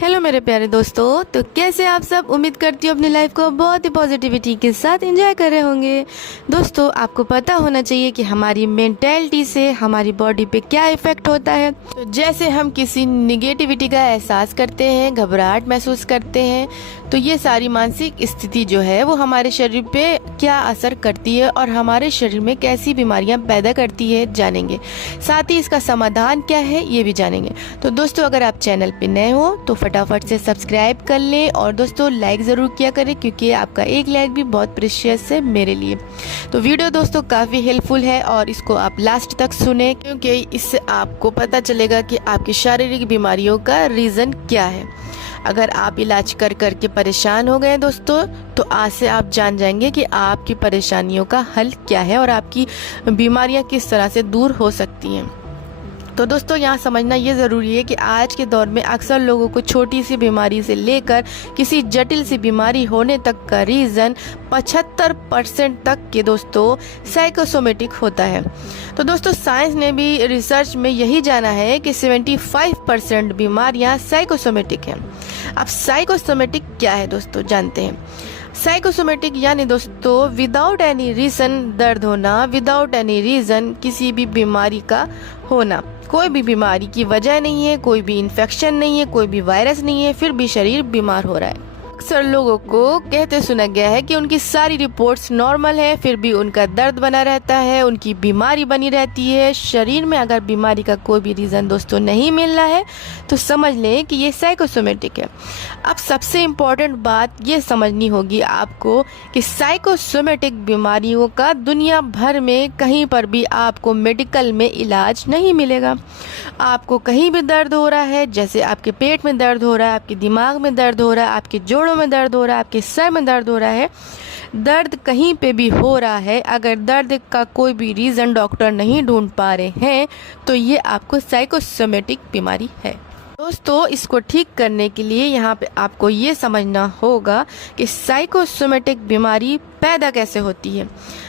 Hello मेरे प्यारे दोस्तों, तो कैसे आप सब। उम्मीद करती हूँ अपनी लाइफ को बहुत ही पॉजिटिविटी के साथ एंजॉय कर रहे होंगे। दोस्तों, आपको पता होना चाहिए कि हमारी मेंटेलिटी से हमारी बॉडी पे क्या इफेक्ट होता है। तो जैसे हम किसी निगेटिविटी का एहसास करते हैं, घबराहट महसूस करते हैं, तो ये सारी मानसिक स्थिति जो है वो हमारे शरीर पे क्या असर करती है और हमारे शरीर में कैसी बीमारियां पैदा करती है जानेंगे। साथ ही इसका समाधान क्या है ये भी जानेंगे। तो दोस्तों, अगर आप चैनल पे नए हो तो फटाफट से सब्सक्राइब कर लें और दोस्तों लाइक ज़रूर किया करें, क्योंकि आपका एक लाइक भी बहुत प्रेशियस है मेरे लिए। तो वीडियो दोस्तों काफ़ी हेल्पफुल है और इसको आप लास्ट तक सुने, क्योंकि इससे आपको पता चलेगा कि आपकी शारीरिक बीमारियों का रीज़न क्या है। अगर आप इलाज कर कर के परेशान हो गए दोस्तों, तो आज से आप जान जाएंगे कि आपकी परेशानियों का हल क्या है और आपकी बीमारियां किस तरह से दूर हो सकती हैं। तो दोस्तों, यहाँ समझना ये ज़रूरी है कि आज के दौर में अक्सर लोगों को छोटी सी बीमारी से लेकर किसी जटिल सी बीमारी होने तक का रीज़न 75% तक के दोस्तों साइकोसोमेटिक होता है। तो दोस्तों, साइंस ने भी रिसर्च में यही जाना है कि 75% बीमारियाँ साइकोसोमेटिक हैं। अब साइकोसोमेटिक क्या है दोस्तों, जानते हैं। साइकोसोमेटिक यानी दोस्तों विदाउट एनी रीज़न दर्द होना, विदाउट एनी रीज़न किसी भी बीमारी का होना। कोई भी बीमारी की वजह नहीं है, कोई भी इन्फेक्शन नहीं है, कोई भी वायरस नहीं है, फिर भी शरीर बीमार हो रहा है। अक्सर लोगों को कहते सुना गया है कि उनकी सारी रिपोर्ट्स नॉर्मल है, फिर भी उनका दर्द बना रहता है, उनकी बीमारी बनी रहती है। शरीर में अगर बीमारी का कोई भी रीज़न दोस्तों नहीं मिल रहा है तो समझ लें कि ये साइकोसोमेटिक है। अब सबसे इम्पॉर्टेंट बात ये समझनी होगी आपको कि साइकोसोमेटिक बीमारियों का दुनिया भर में कहीं पर भी आपको मेडिकल में इलाज नहीं मिलेगा। आपको कहीं भी दर्द हो रहा है, जैसे आपके पेट में दर्द हो रहा है, आपके दिमाग में दर्द हो रहा है, आपके जोड़ों में दर्द हो रहा है, आपके सर में दर्द हो रहा है, दर्द कहीं पे भी हो रहा है, अगर दर्द का कोई भी रीज़न डॉक्टर नहीं ढूंढ पा रहे हैं तो ये आपको साइकोसोमेटिक बीमारी है। दोस्तों, इसको ठीक करने के लिए यहाँ पे आपको ये समझना होगा कि साइकोसोमेटिक बीमारी पैदा कैसे होती है।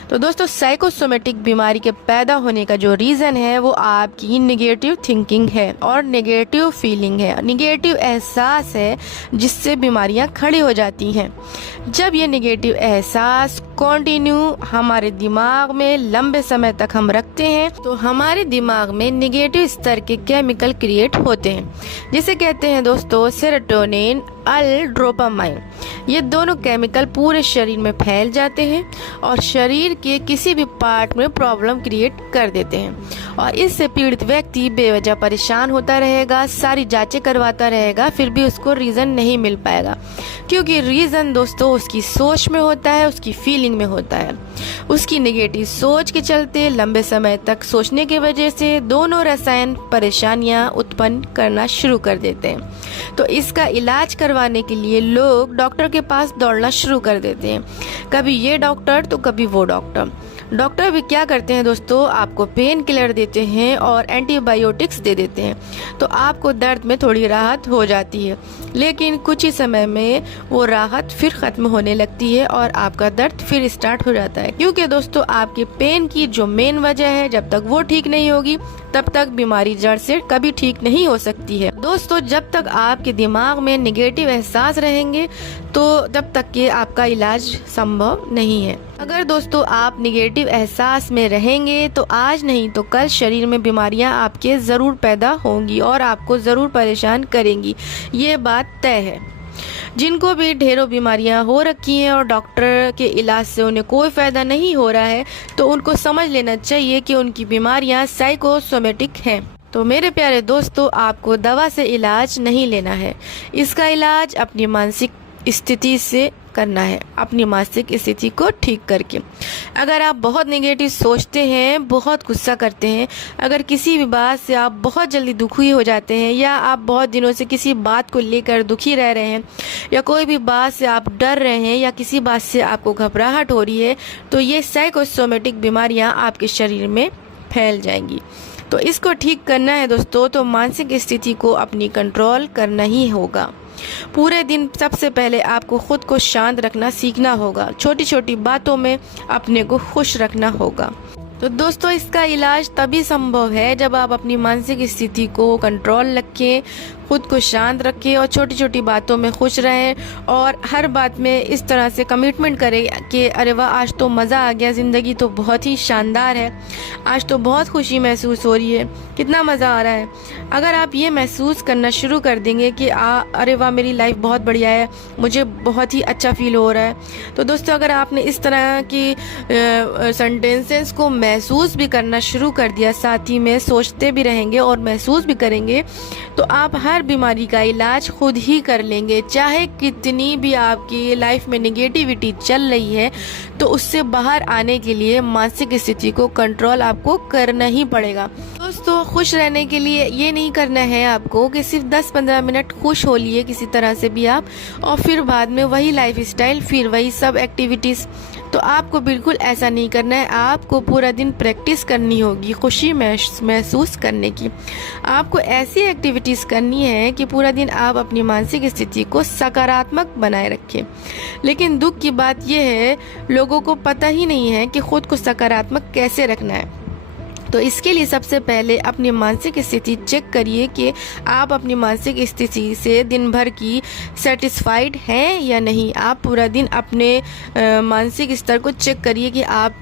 तो दोस्तों, साइकोसोमेटिक बीमारी के पैदा होने का जो रीज़न है वो आपकी नेगेटिव थिंकिंग है और नेगेटिव फीलिंग है, नेगेटिव एहसास है, जिससे बीमारियां खड़ी हो जाती हैं। जब ये नेगेटिव एहसास कंटिन्यू हमारे दिमाग में लंबे समय तक हम रखते हैं तो हमारे दिमाग में नेगेटिव स्तर के केमिकल क्रिएट होते हैं, जिसे कहते हैं दोस्तों सेरोटोनिन, डोपामाइन। ये दोनों केमिकल पूरे शरीर में फैल जाते हैं और शरीर के किसी भी पार्ट में प्रॉब्लम क्रिएट कर देते हैं और इससे पीड़ित व्यक्ति बेवजह परेशान होता रहेगा, सारी जांचें करवाता रहेगा, फिर भी उसको रीज़न नहीं मिल पाएगा, क्योंकि रीज़न दोस्तों उसकी सोच में होता है, उसकी फीलिंग में होता है। उसकी नेगेटिव सोच के चलते लंबे समय तक सोचने की वजह से दोनों रसायन परेशानियां उत्पन्न करना शुरू कर देते हैं। तो इसका इलाज करवाने के लिए लोग डॉक्टर के पास दौड़ना शुरू कर देते हैं, कभी ये डॉक्टर तो कभी वो डॉक्टर। डॉक्टर भी क्या करते हैं दोस्तों, आपको पेन किलर देते हैं और एंटीबायोटिक्स दे देते हैं, तो आपको दर्द में थोड़ी राहत हो जाती है, लेकिन कुछ ही समय में वो राहत फिर ख़त्म होने लगती है और आपका दर्द फिर स्टार्ट हो जाता है। क्योंकि दोस्तों आपके पेन की जो मेन वजह है, जब तक वो ठीक नहीं होगी तब तक बीमारी जड़ से कभी ठीक नहीं हो सकती है। दोस्तों, जब तक आपके दिमाग में नेगेटिव एहसास रहेंगे तो तब तक के आपका इलाज संभव नहीं है। अगर दोस्तों आप नेगेटिव एहसास में रहेंगे तो आज नहीं तो कल शरीर में बीमारियां आपके ज़रूर पैदा होंगी और आपको ज़रूर परेशान करेंगी, ये बात तय है। जिनको भी ढेरों बीमारियां हो रखी हैं और डॉक्टर के इलाज से उन्हें कोई फ़ायदा नहीं हो रहा है, तो उनको समझ लेना चाहिए कि उनकी बीमारियां साइकोसोमेटिक हैं। तो मेरे प्यारे दोस्तों, आपको दवा से इलाज नहीं लेना है, इसका इलाज अपनी मानसिक स्थिति से करना है, अपनी मानसिक स्थिति को ठीक करके। अगर आप बहुत नेगेटिव सोचते हैं, बहुत गुस्सा करते हैं, अगर किसी भी बात से आप बहुत जल्दी दुखी हो जाते हैं या आप बहुत दिनों से किसी बात को लेकर दुखी रह रहे हैं या कोई भी बात से आप डर रहे हैं या किसी बात से आपको घबराहट हो रही है, तो ये साइकोसोमेटिक बीमारियां आपके शरीर में फैल जाएंगी। तो इसको ठीक करना है दोस्तों, तो मानसिक स्थिति को अपनी कंट्रोल करना ही होगा। पूरे दिन सबसे पहले आपको खुद को शांत रखना सीखना होगा, छोटी छोटी बातों में अपने को खुश रखना होगा। तो दोस्तों, इसका इलाज तभी संभव है जब आप अपनी मानसिक स्थिति को कंट्रोल रखें, खुद को शांत रखें और छोटी छोटी बातों में खुश रहें और हर बात में इस तरह से कमिटमेंट करें कि अरे वाह, आज तो मज़ा आ गया, ज़िंदगी तो बहुत ही शानदार है, आज तो बहुत खुशी महसूस हो रही है, कितना मज़ा आ रहा है। अगर आप ये महसूस करना शुरू कर देंगे कि अरे वाह, मेरी लाइफ बहुत बढ़िया है, मुझे बहुत ही अच्छा फील हो रहा है, तो दोस्तों अगर आपने इस तरह की सेंटेंसेस को महसूस भी करना शुरू कर दिया, साथ ही में सोचते भी रहेंगे और महसूस भी करेंगे, तो आप हर बीमारी का इलाज खुद ही कर लेंगे। चाहे कितनी भी आपकी लाइफ में नेगेटिविटी चल रही है, तो उससे बाहर आने के लिए मानसिक स्थिति को कंट्रोल आपको करना ही पड़ेगा। दोस्तों खुश रहने के लिए ये नहीं करना है आपको कि सिर्फ 10-15 मिनट खुश हो लिए किसी तरह से भी आप, और फिर बाद में वही लाइफ स्टाइल, फिर वही सब एक्टिविटीज़। तो आपको बिल्कुल ऐसा नहीं करना है। आपको पूरा दिन प्रैक्टिस करनी होगी खुशी महसूस करने की। आपको ऐसी एक्टिविटीज़ करनी है कि पूरा दिन आप अपनी मानसिक स्थिति को सकारात्मक बनाए रखें। लेकिन दुख की बात यह है, लोगों को पता ही नहीं है कि खुद को सकारात्मक कैसे रखना है। तो इसके लिए सबसे पहले अपनी मानसिक स्थिति चेक करिए कि आप अपनी मानसिक स्थिति से दिन भर की सेटिस्फाइड हैं या नहीं। आप पूरा दिन अपने मानसिक स्तर को चेक करिए कि आप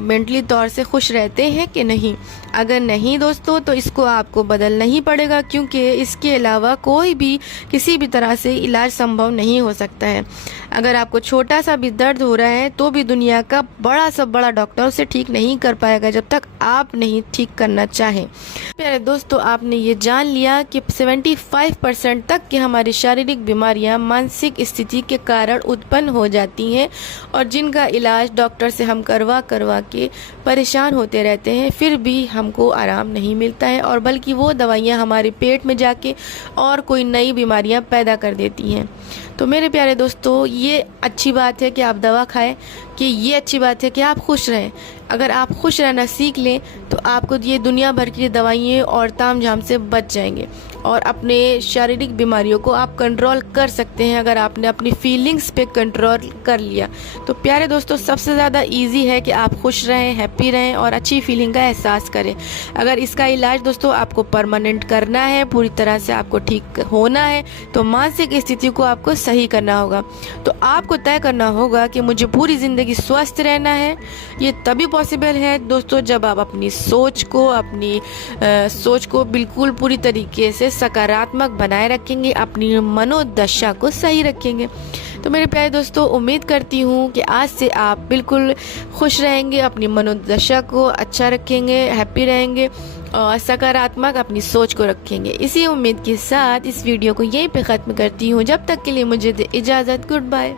मेंटली तौर से खुश रहते हैं कि नहीं। अगर नहीं दोस्तों, तो इसको आपको बदलना ही पड़ेगा, क्योंकि इसके अलावा कोई भी किसी भी तरह से इलाज संभव नहीं हो सकता है। अगर आपको छोटा सा भी दर्द हो रहा है, तो भी दुनिया का बड़ा से बड़ा डॉक्टर उसे ठीक नहीं कर पाएगा जब तक आप नहीं ठीक करना चाहें। प्यारे दोस्तों, आपने ये जान लिया कि 75% तक की हमारी शारीरिक बीमारियां मानसिक स्थिति के कारण उत्पन्न हो जाती हैं, और जिनका इलाज डॉक्टर से हम करवा के परेशान होते रहते हैं, फिर भी हमको आराम नहीं मिलता है, और बल्कि वो दवाइयाँ हमारे पेट में जाके और कोई नई बीमारियाँ पैदा कर देती हैं। तो मेरे प्यारे दोस्तों, ये अच्छी बात है कि आप दवा खाएं, कि ये अच्छी बात है कि आप खुश रहें। अगर आप खुश रहना सीख लें, तो आपको ये दुनिया भर की दवाइयाँ और तामझाम से बच जाएंगे, और अपने शारीरिक बीमारियों को आप कंट्रोल कर सकते हैं। अगर आपने अपनी फीलिंग्स पे कंट्रोल कर लिया, तो प्यारे दोस्तों सबसे ज़्यादा इजी है कि आप खुश रहें, हैप्पी रहें और अच्छी फीलिंग का एहसास करें। अगर इसका इलाज दोस्तों आपको परमानेंट करना है, पूरी तरह से आपको ठीक होना है, तो मानसिक स्थिति को आपको सही करना होगा। तो आपको तय करना होगा कि मुझे पूरी ज़िंदगी स्वस्थ रहना है। ये तभी पॉसिबल है दोस्तों जब आप अपनी सोच को बिल्कुल पूरी तरीके से सकारात्मक बनाए रखेंगे, अपनी मनोदशा को सही रखेंगे। तो मेरे प्यारे दोस्तों, उम्मीद करती हूँ कि आज से आप बिल्कुल खुश रहेंगे, अपनी मनोदशा को अच्छा रखेंगे, हैप्पी रहेंगे और सकारात्मक अपनी सोच को रखेंगे। इसी उम्मीद के साथ इस वीडियो को यहीं पे ख़त्म करती हूँ। जब तक के लिए मुझे दे इजाज़त। Good bye.